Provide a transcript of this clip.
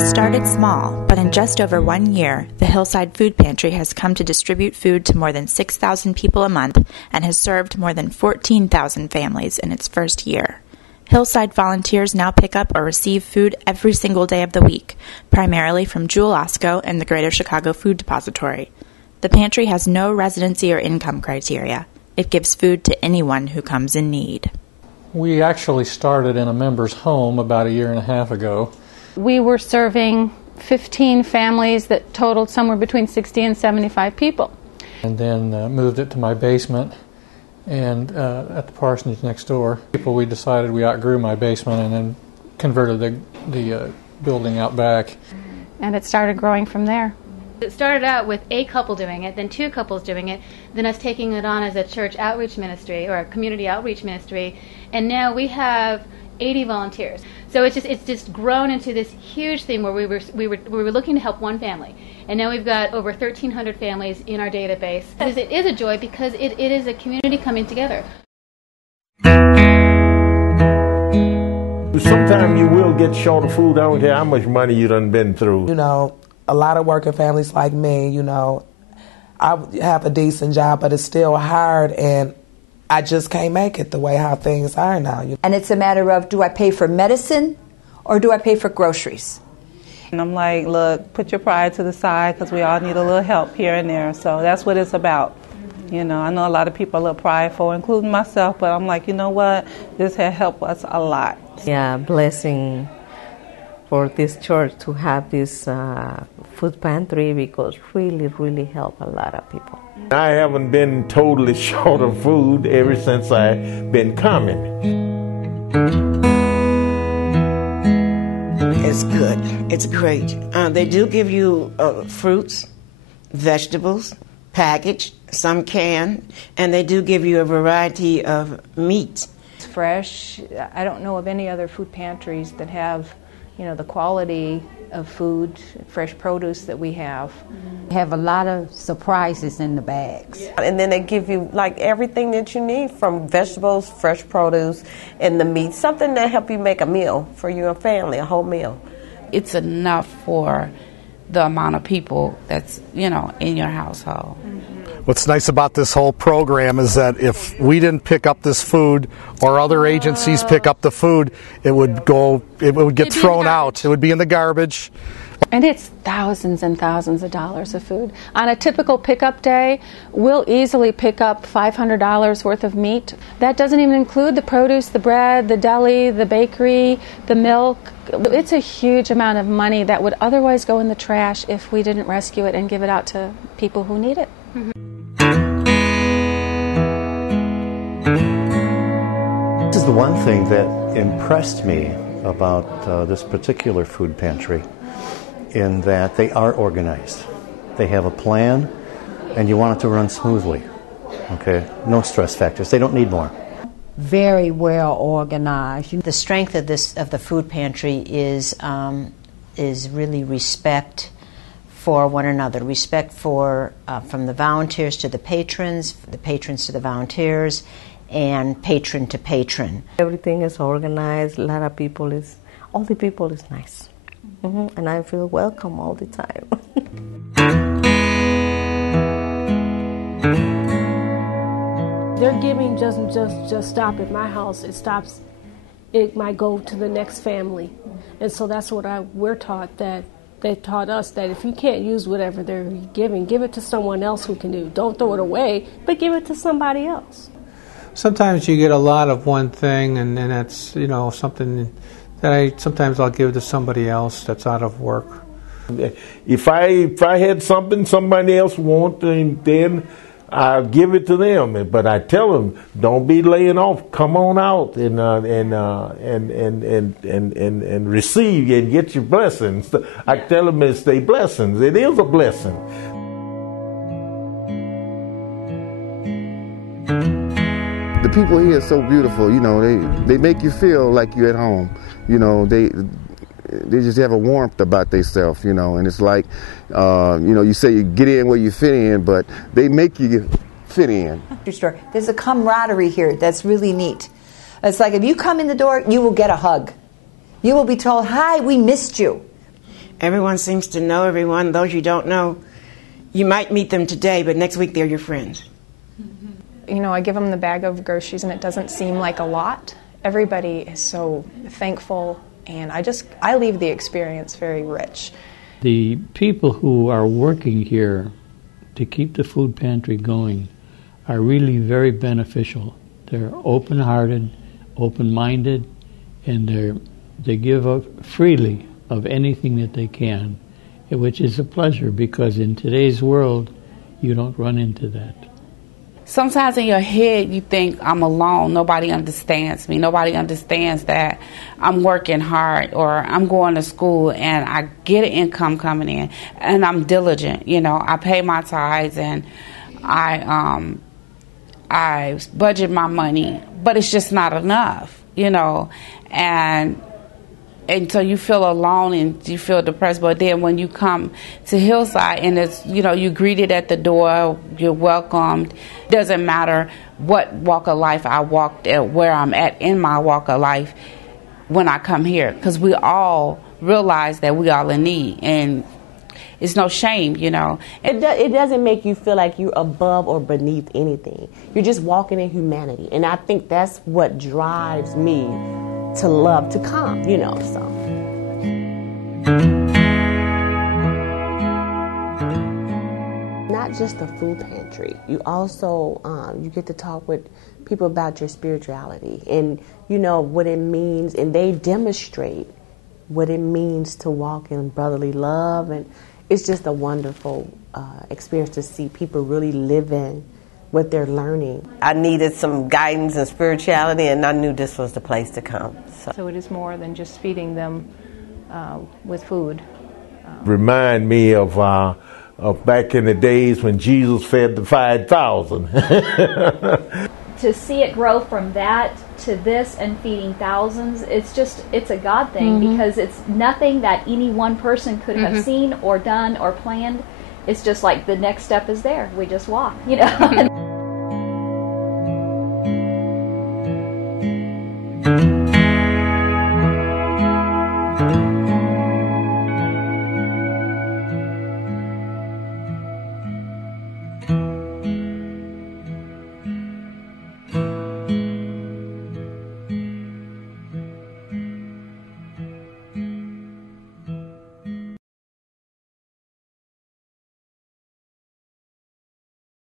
Started small, but in just over 1 year, the Hillside Food Pantry has come to distribute food to more than 6,000 people a month and has served more than 14,000 families in its first year. Hillside volunteers now pick up or receive food every single day of the week, primarily from Jewel Osco and the Greater Chicago Food Depository. The pantry has no residency or income criteria. It gives food to anyone who comes in need. We actually started in a member's home about 1.5 years ago. We were serving 15 families that totaled somewhere between 60 and 75 people. And then moved it to my basement and at the parsonage next door. We decided we outgrew my basement and then converted the building out back. And it started growing from there. It started out with a couple doing it, then 2 couples doing it, then us taking it on as a church outreach ministry or a community outreach ministry, and now we have 80 volunteers. So it's just grown into this huge thing where we were looking to help one family, and now we've got over 1,300 families in our database. It is a joy because it is a community coming together. Sometimes you will get short of food. I don't care how much money you done been through. You know, a lot of working families like me, you know, I have a decent job, but it's still hard, and I just can't make it the way how things are now. And it's a matter of, do I pay for medicine or do I pay for groceries? And I'm like, look, put your pride to the side because we all need a little help here and there. So that's what it's about. You know, I know a lot of people are a little prideful, including myself, but I'm like, you know what? This has helped us a lot. Yeah, blessing for this church to have this food pantry because really help a lot of people. I haven't been totally short of food ever since I've been coming. It's good. It's great. They do give you fruits, vegetables, packaged, some canned, and they do give you a variety of meat. It's fresh. I don't know of any other food pantries that have, you know, the quality of food, fresh produce that we have. We have a lot of surprises in the bags. And then they give you like everything that you need, from vegetables, fresh produce, and the meat, something that help you make a meal for your family, a whole meal. It's enough for the amount of people that's, you know, in your household. What's nice about this whole program is that if we didn't pick up this food or other agencies pick up the food, it would get thrown out. It would be in the garbage. And it's thousands and thousands of dollars of food. On a typical pickup day, we'll easily pick up $500 worth of meat. That doesn't even include the produce, the bread, the deli, the bakery, the milk. It's a huge amount of money that would otherwise go in the trash if we didn't rescue it and give it out to people who need it. This is the one thing that impressed me about this particular food pantry, in that they are organized. They have a plan, and you want it to run smoothly. Okay, no stress factors. They don't need more. Very well organized. The strength of the food pantry is really respect for one another. Respect for from the volunteers to the patrons to the volunteers, and patron to patron. Everything is organized. A lot of people all the people is nice. And I feel welcome all the time. Their giving doesn't just stop at my house. It might go to the next family. And so that's what we're taught, that they taught us, that if you can't use whatever they're giving, give it to someone else who can do. Don't throw it away, but give it to somebody else. Sometimes you get a lot of one thing, and that's, you know, something that sometimes I'll give to somebody else that's out of work. If I had something somebody else wants, then I'll give it to them. But I tell them, don't be laying off. Come on out and receive and get your blessings. I tell them it's their blessings. It is a blessing. The people here are so beautiful. You know, they make you feel like you're at home. You know, they just have a warmth about themselves, you know, and it's like, you know, you say you get in where you fit in, but they make you fit in. There's a camaraderie here that's really neat. It's like if you come in the door, you will get a hug. You will be told, hi, we missed you. Everyone seems to know everyone. Those you don't know, you might meet them today, but next week they're your friends. You know, I give them the bag of groceries and it doesn't seem like a lot. Everybody is so thankful, and I leave the experience very rich. The people who are working here to keep the food pantry going are really very beneficial. They're open-hearted, open-minded, and they give up freely of anything that they can, which is a pleasure because in today's world, you don't run into that. Sometimes in your head you think I'm alone, nobody understands me, nobody understands that I'm working hard or I'm going to school and I get an income coming in and I'm diligent, you know, I pay my tithes and I budget my money, but it's just not enough, you know, and so you feel alone and you feel depressed. But then when you come to Hillside and it's, you know, you're greeted at the door, you're welcomed. Doesn't matter what walk of life I walked at, where I'm at in my walk of life when I come here, because we all realize that we all in need, and it's no shame, you know. It doesn't make you feel like you're above or beneath anything. You're just walking in humanity, and I think that's what drives me to love to come, you know, so. Not just the food pantry. You also, you get to talk with people about your spirituality and, you know, what it means, and they demonstrate what it means to walk in brotherly love, and it's just a wonderful experience to see people really living what they're learning. I needed some guidance and spirituality, and I knew this was the place to come. So it is more than just feeding them with food. Remind me of back in the days when Jesus fed the 5,000. To see it grow from that to this and feeding thousands, it's a God thing, because it's nothing that any one person could have seen or done or planned. It's just like the next step is there. We just walk, you know.